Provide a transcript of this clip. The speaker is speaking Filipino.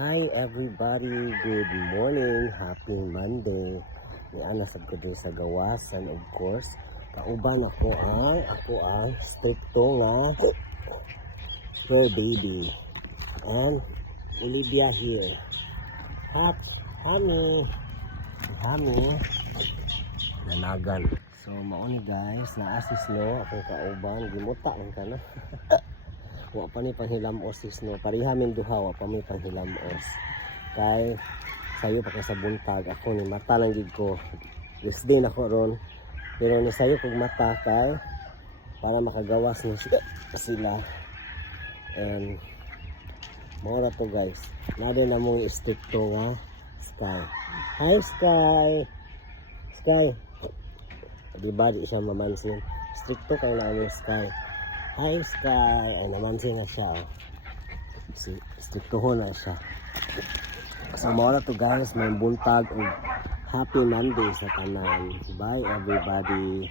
Hi everybody, good morning, happy Monday. Niana sa ko din sa gawas and of course, kauban ako ang stricto nga fur baby. And Olivia here. Honey, nanagan. So mauni guys, naasi snow akong kauban, gimuta lang ka na. Wa pa ni panghilamos sis no, pariha min duha wa pa mi panghilamos kay sayo pa ka sa buntag ako ni mata lang gid ko this day na ko ron, pero ni sayo kog mata kay para makagawas ni sila. And mao ra to guys, nade na mong stricto nga Sky. Hi Sky, di ba di siya mamansin, stricto kay na ang Sky. Hi Sky, ay namansin na siya oh. Strictohon na siya. So mao na to guys, may buntag og happy Monday sa tanan. Bye everybody.